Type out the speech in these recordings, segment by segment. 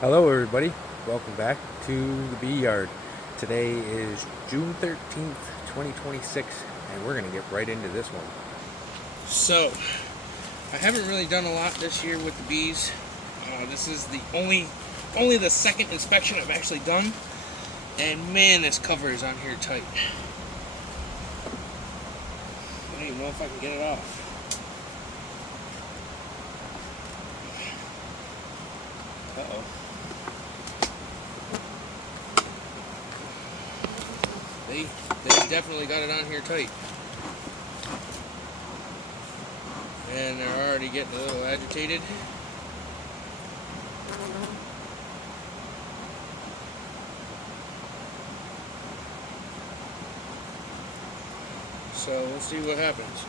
Hello everybody, welcome back to the Bee Yard. Today is June 13th, 2026, and we're going to get right into this one. So, I haven't really done a lot this year with the bees. This is the only the second inspection I've actually done, and man, this cover is on here tight. I don't even know if I can get it off. Uh-oh. They definitely got it on here tight. And they're already getting a little agitated. So we'll see what happens.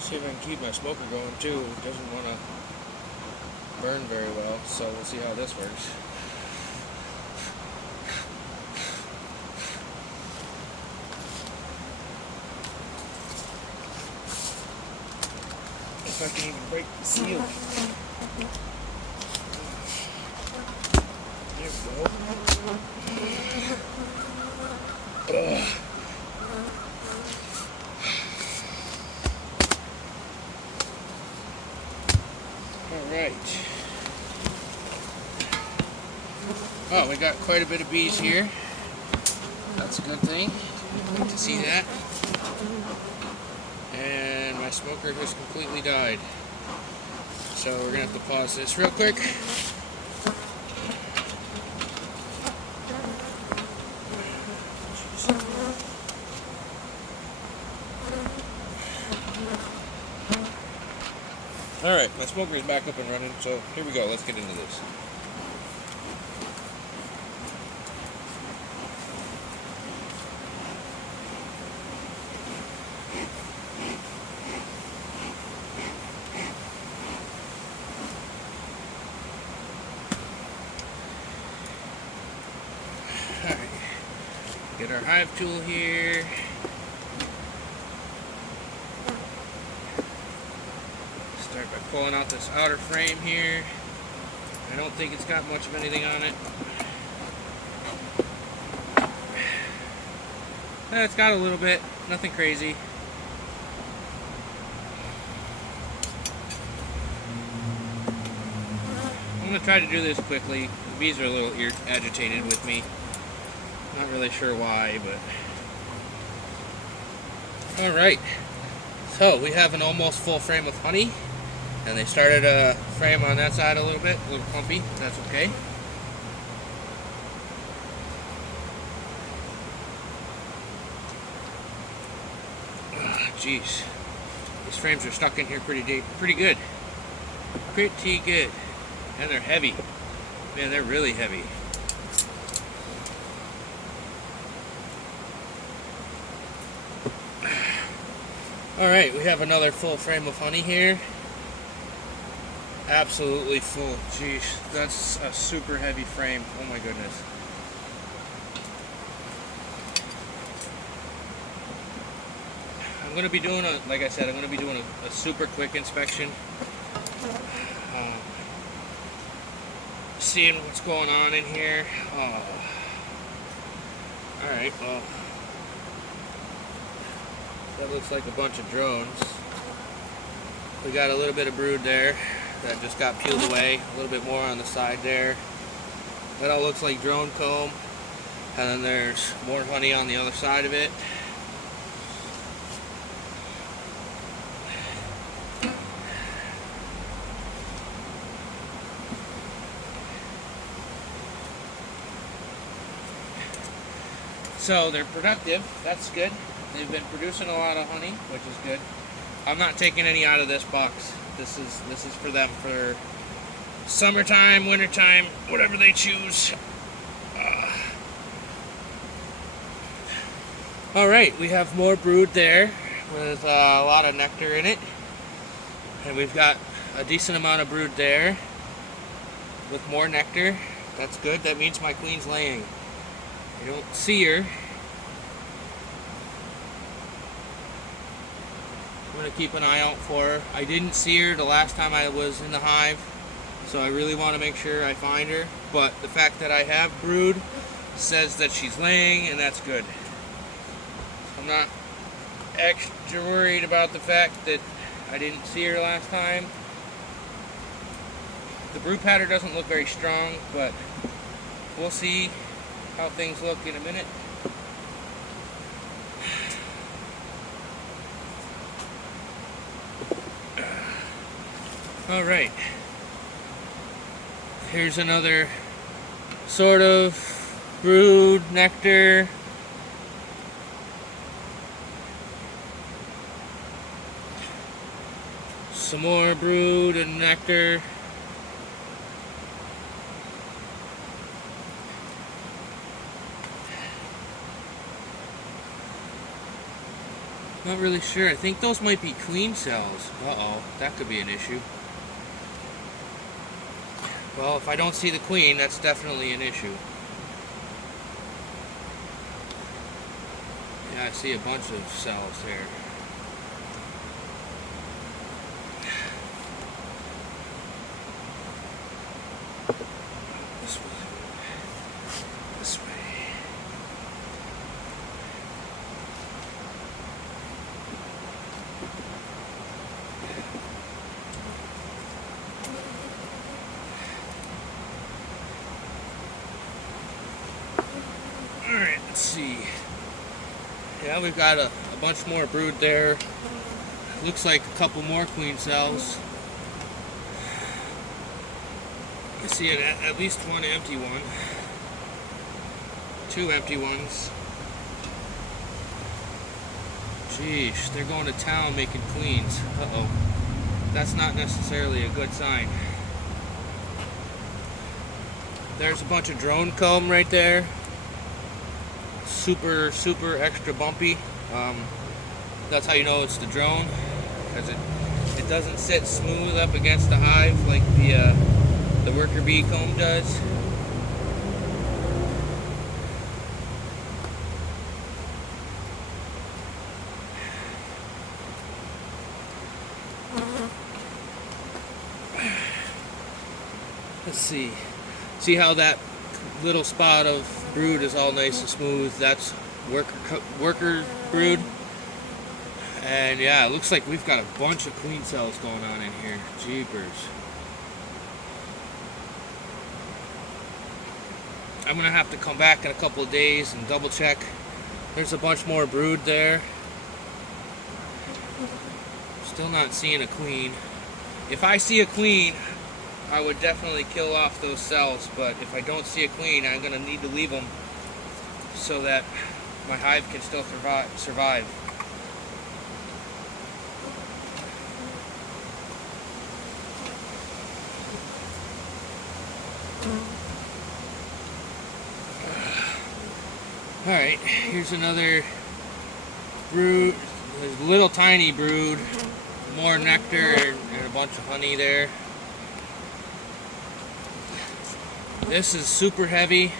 See if I can keep my smoker going too. It doesn't want to burn very well, so we'll see how this works. If I can even break the seal. There we go. Ugh. Alright. Oh, we got quite a bit of bees here. That's a good thing. Good to see that. And my smoker has completely died. So we're going to have to pause this real quick. Alright, my smoker is back up and running, so here we go. Let's get into this. Alright, get our hive tool here. Start by pulling out this outer frame here. I don't think it's got much of anything on it. It's got a little bit, nothing crazy. I'm going to try to do this quickly. The bees are a little agitated with me. Not really sure why, but... Alright. So, we have an almost full frame of honey. And they started a frame on that side a little bit, a little clumpy. That's okay. Jeez. These frames are stuck in here pretty good. Pretty good. And they're heavy. Man, they're really heavy. Alright, we have another full frame of honey here. Absolutely full. Jeez, that's a super heavy frame. Oh my goodness. I'm going to be doing like I said, I'm going to be doing a super quick inspection. Seeing what's going on in here. Alright, well, that looks like a bunch of drones. We got a little bit of brood there that just got peeled away. A little bit more on the side there. That all looks like drone comb. And then there's more honey on the other side of it. So they're productive. That's good. They've been producing a lot of honey, which is good. I'm not taking any out of this box. This is for them for summertime, wintertime, whatever they choose. Alright, we have more brood there with a lot of nectar in it. And we've got a decent amount of brood there with more nectar. That's good. That means my queen's laying. I don't see her. going to keep an eye out for her. I didn't see her the last time I was in the hive, so I really want to make sure I find her. But the fact that I have brood says that she's laying, and that's good. I'm not extra worried about the fact that I didn't see her last time. The brood pattern doesn't look very strong, but we'll see how things look in a minute. All right, here's another sort of brood nectar. Some more brood and nectar. Not really sure. I think those might be queen cells. Uh-oh, that could be an issue. Well, if I don't see the queen, that's definitely an issue. Yeah, I see a bunch of cells there. This way. This way. Alright, let's see. Yeah, we've got a bunch more brood there. Looks like a couple more queen cells. I see at least one empty one. Two empty ones. Sheesh, they're going to town making queens. Uh-oh. That's not necessarily a good sign. There's a bunch of drone comb right there. Super, super extra bumpy. That's how you know it's the drone, because it doesn't sit smooth up against the hive like the worker bee comb does. Let's see. See how that little spot of brood is all nice and smooth? That's worker brood. And yeah, it looks like we've got a bunch of queen cells going on in here. Jeepers. I'm gonna have to come back in a couple of days and double check. There's a bunch more brood there. Still not seeing a queen. If I see a queen, I would definitely kill off those cells, but if I don't see a queen, I'm gonna need to leave them so that my hive can still survive. Alright, here's another brood. There's a little tiny brood, more nectar and a bunch of honey there. This is super heavy.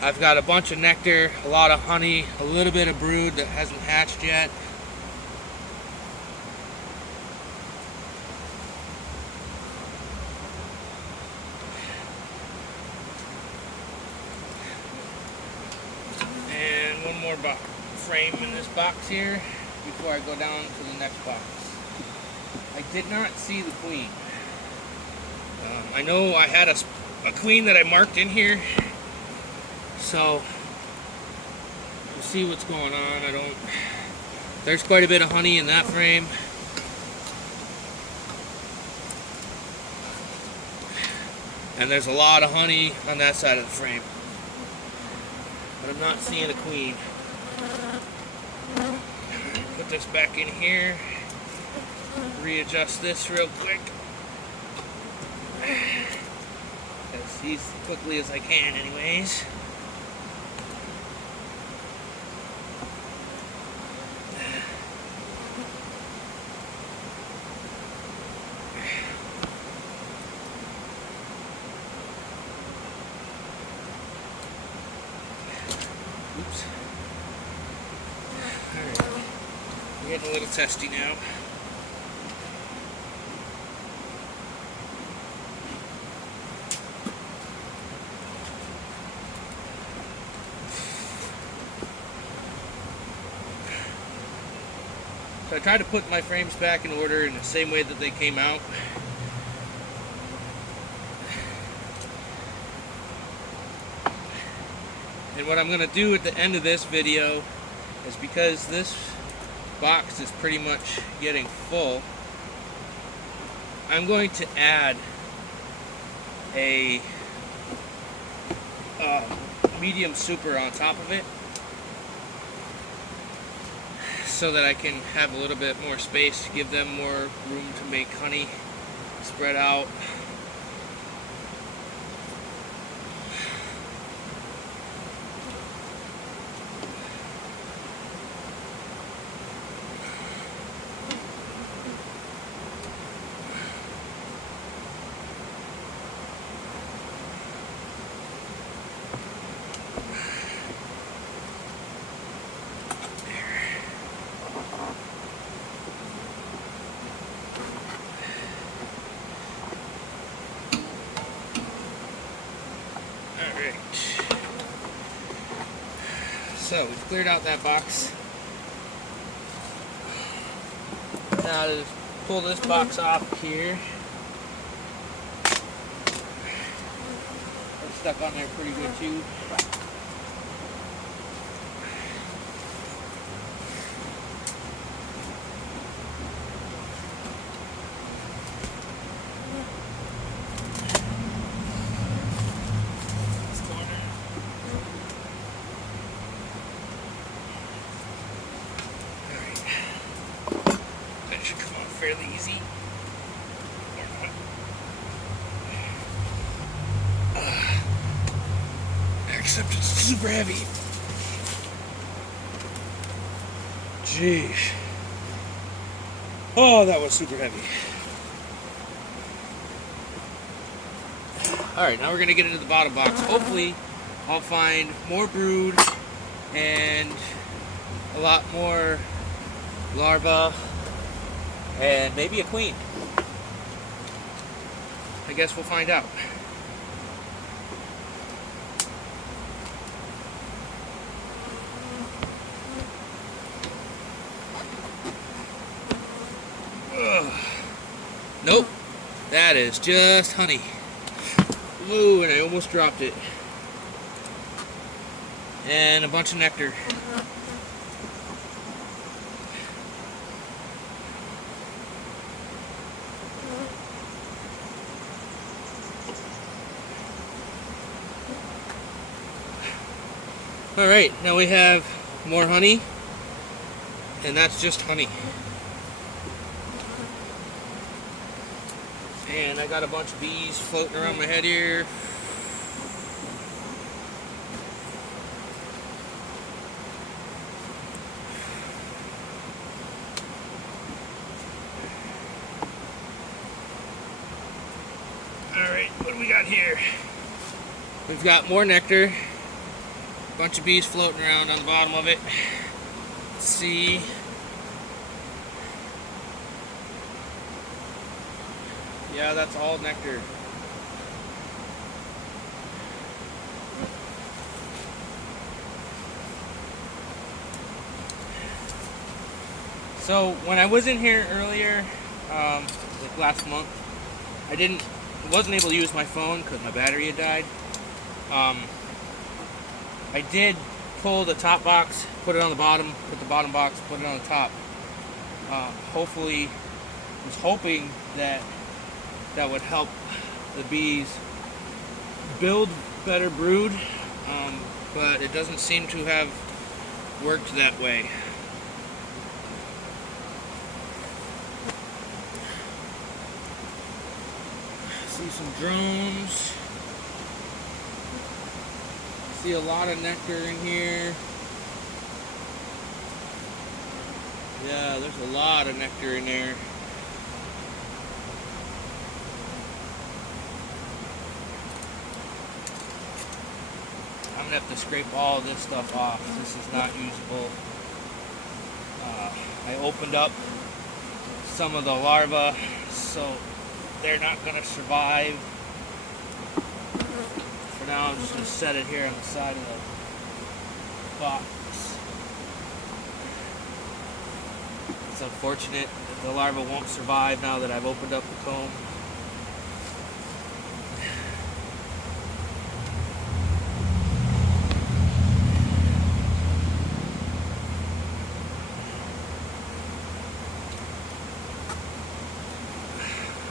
I've got a bunch of nectar, a lot of honey, a little bit of brood that hasn't hatched yet. And one more frame in this box here before I go down to the next box. I did not see the queen. I know I had a queen that I marked in here, so we'll see what's going on. There's quite a bit of honey in that frame. And there's a lot of honey on that side of the frame. But I'm not seeing a queen. Put this back in here. Readjust this real quick. As quickly as I can anyways. Oops. Alright. Getting a little testy now. So I tried to put my frames back in order in the same way that they came out. And what I'm going to do at the end of this video is, because this box is pretty much getting full, I'm going to add a medium super on top of it so that I can have a little bit more space, give them more room to make honey spread out. So we've cleared out that box. Now to pull this box off here. It's stuck on there pretty good too. Should come on fairly easy. Except it's super heavy. Jeez. Oh, that was super heavy. Alright, now we're going to get into the bottom box. Hopefully, I'll find more brood and a lot more larvae. And maybe a queen. I guess we'll find out. Ugh. Nope. That is just honey. Ooh, and I almost dropped it. And a bunch of nectar. Alright, now we have more honey, and that's just honey. And I got a bunch of bees floating around my head here. Alright, what do we got here? We've got more nectar. Bunch of bees floating around on the bottom of it. Let's see. Yeah, that's all nectar. So when I was in here earlier, like last month, I wasn't able to use my phone because my battery had died. I did pull the top box, put it on the bottom, put the bottom box, put it on the top. Hopefully, I was hoping that that would help the bees build better brood, but it doesn't seem to have worked that way. See some drones. See a lot of nectar in here. Yeah, there's a lot of nectar in there. I'm gonna have to scrape all this stuff off. This is not usable. I opened up some of the larvae, so they're not going to survive. For now, I'm just going to set it here on the side of the box. It's unfortunate that the larva won't survive now that I've opened up the comb.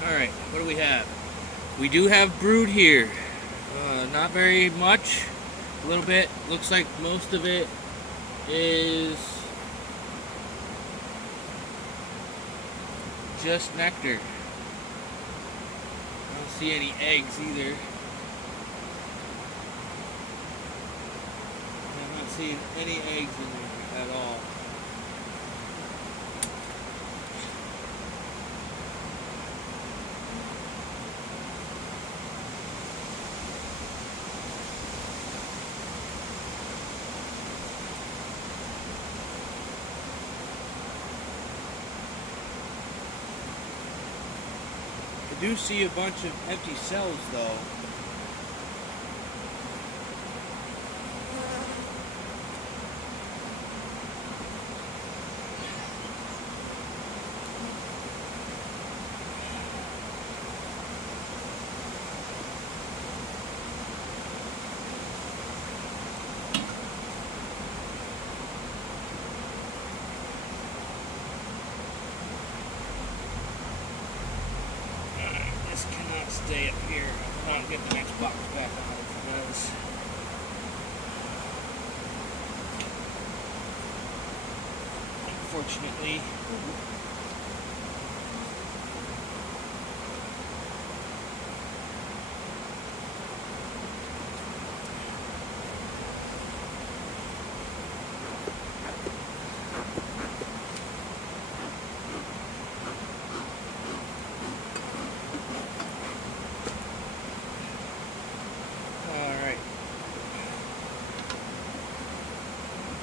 Alright, what do we have? We do have brood here. Not very much. A little bit. Looks like most of it is just nectar. I don't see any eggs either. I'm not seeing any eggs in there at all. I do see a bunch of empty cells though. Stay up here. I'll get the next box back on if it does. Unfortunately.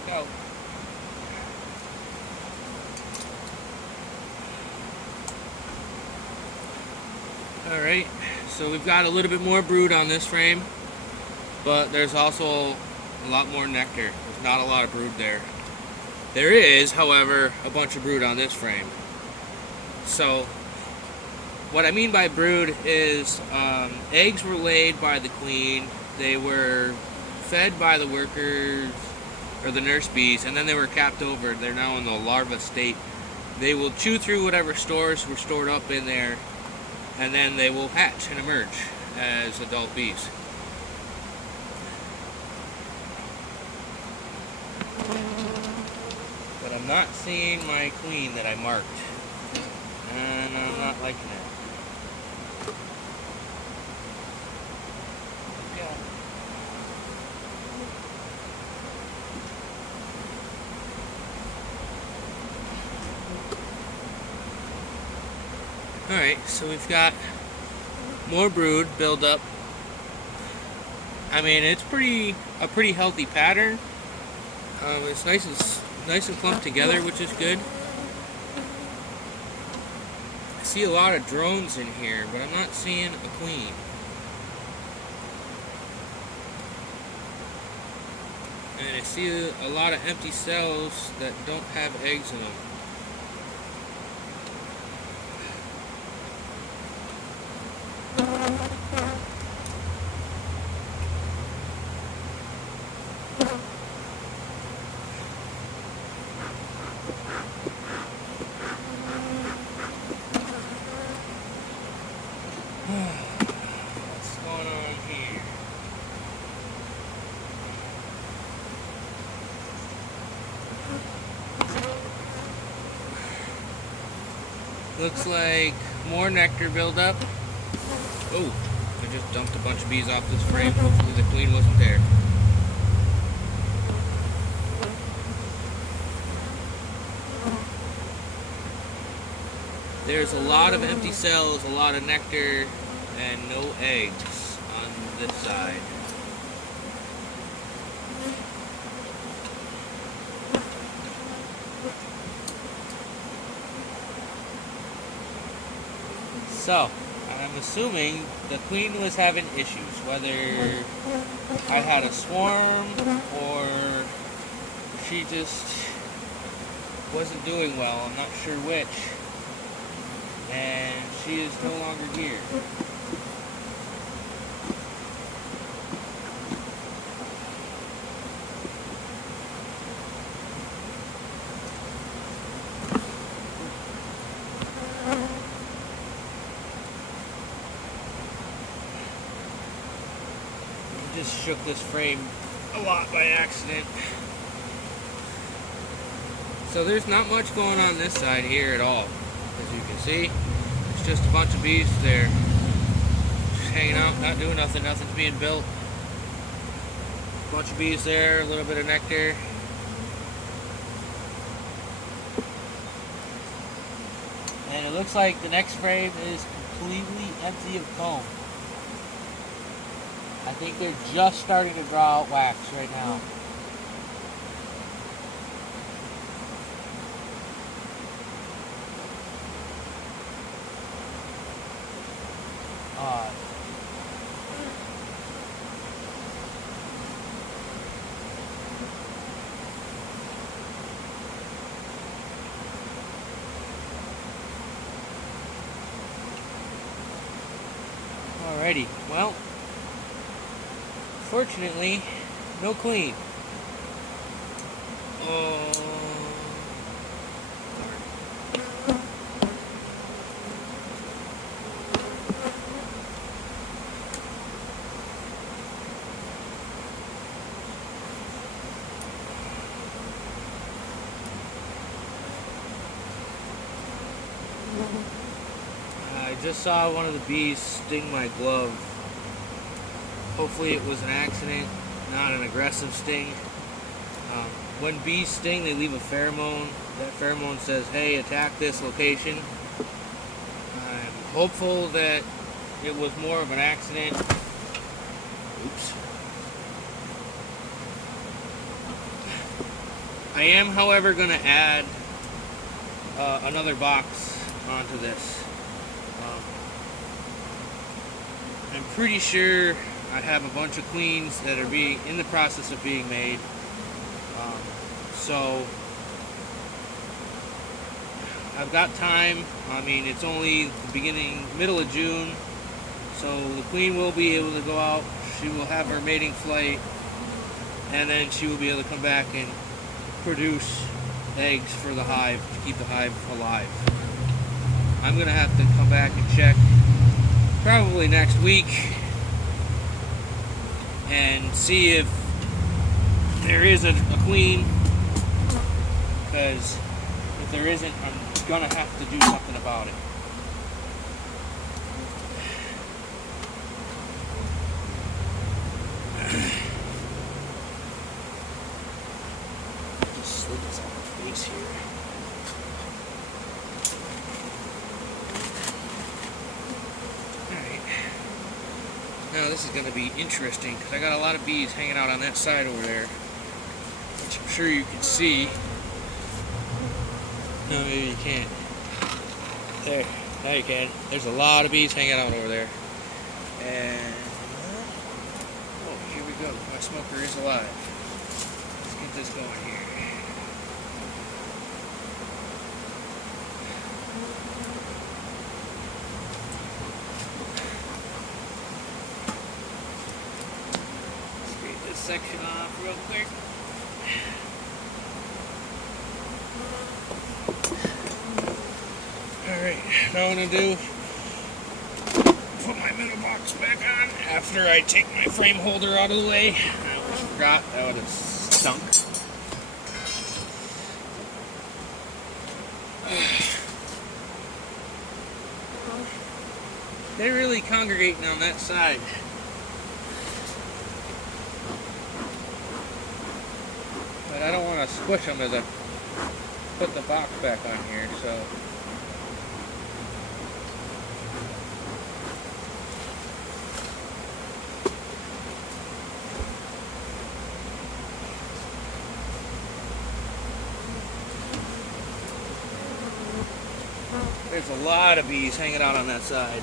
Go. Alright, so we've got a little bit more brood on this frame, but there's also a lot more nectar. There's not a lot of brood there. There is, however, a bunch of brood on this frame. So, what I mean by brood is eggs were laid by the queen, they were fed by the workers, or the nurse bees, and then they were capped over. They're now in the larva state. They will chew through whatever stores were stored up in there, and then they will hatch and emerge as adult bees. But I'm not seeing my queen that I marked, and I'm not liking it. Alright, so we've got more brood build up. I mean, it's a pretty healthy pattern. It's nice and clumped together, which is good. I see a lot of drones in here, but I'm not seeing a queen. And I see a lot of empty cells that don't have eggs in them. What's going on here? Looks like more nectar buildup. Oh, I just dumped a bunch of bees off this frame. Hopefully the queen wasn't there. There's a lot of empty cells, a lot of nectar, and no eggs on this side. So, I'm assuming the queen was having issues, whether I had a swarm or she just wasn't doing well. I'm not sure which. And she is no longer here. Just shook this frame a lot by accident. So there's not much going on this side here at all. As you can see, it's just a bunch of bees there. Just hanging out, not doing nothing, nothing's being built. Bunch of bees there, a little bit of nectar. And it looks like the next frame is completely empty of comb. I think they're just starting to draw out wax right now. Alrighty, well, fortunately, no queen. I just saw one of the bees sting my glove. Hopefully it was an accident, not an aggressive sting. When bees sting, they leave a pheromone. That pheromone says, hey, attack this location. I'm hopeful that it was more of an accident. Oops. I am, however, going to add another box onto this. I'm pretty sure I have a bunch of queens that are being in the process of being made. So I've got time. I mean, it's only the middle of June, so the queen will be able to go out. She will have her mating flight, and then she will be able to come back and produce eggs for the hive to keep the hive alive. I'm gonna have to come back and check probably next week and see if there is a queen, because if there isn't, I'm gonna have to do something about it. Just slip this on my face here. Now this is going to be interesting because I got a lot of bees hanging out on that side over there, which I'm sure you can see. No, maybe you can't. There, now you can. There's a lot of bees hanging out over there. And, oh, here we go. My smoker is alive. Let's get this going here. Section off real quick. Alright, now what I'm gonna do, put my middle box back on after I take my frame holder out of the way. I almost forgot, that would have stunk. They're really congregating on that side. But I don't want to squish them as I put the box back on here, so. There's a lot of bees hanging out on that side.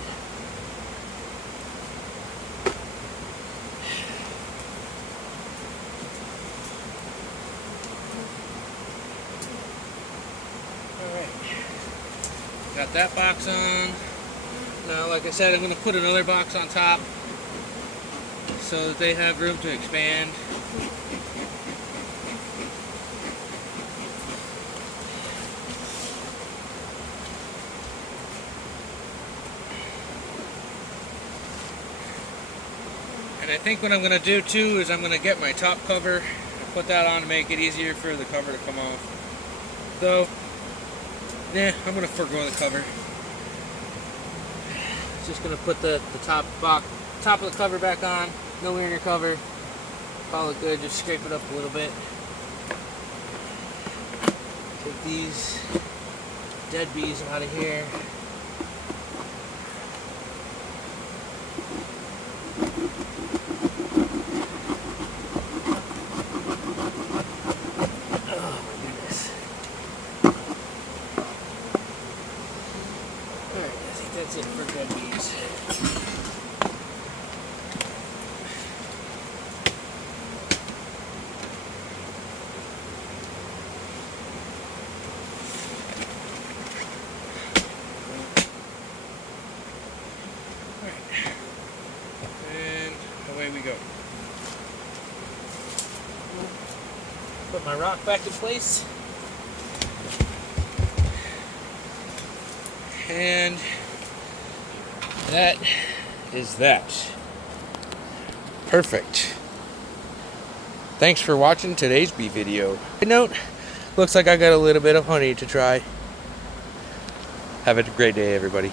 Alright. Got that box on. Now, like I said, I'm going to put another box on top so that they have room to expand. And I think what I'm going to do too is I'm going to get my top cover and put that on to make it easier for the cover to come off. Though, I'm going to forego the cover. Just going to put the top of the cover back on. No inner cover. Call it good. Just scrape it up a little bit. Take these dead bees out of here. That's it for dead bees. Alright. And away we go. Put my rock back in place. And that is that. Perfect. Thanks for watching today's bee video. Good note, looks like I got a little bit of honey to try. Have a great day, everybody.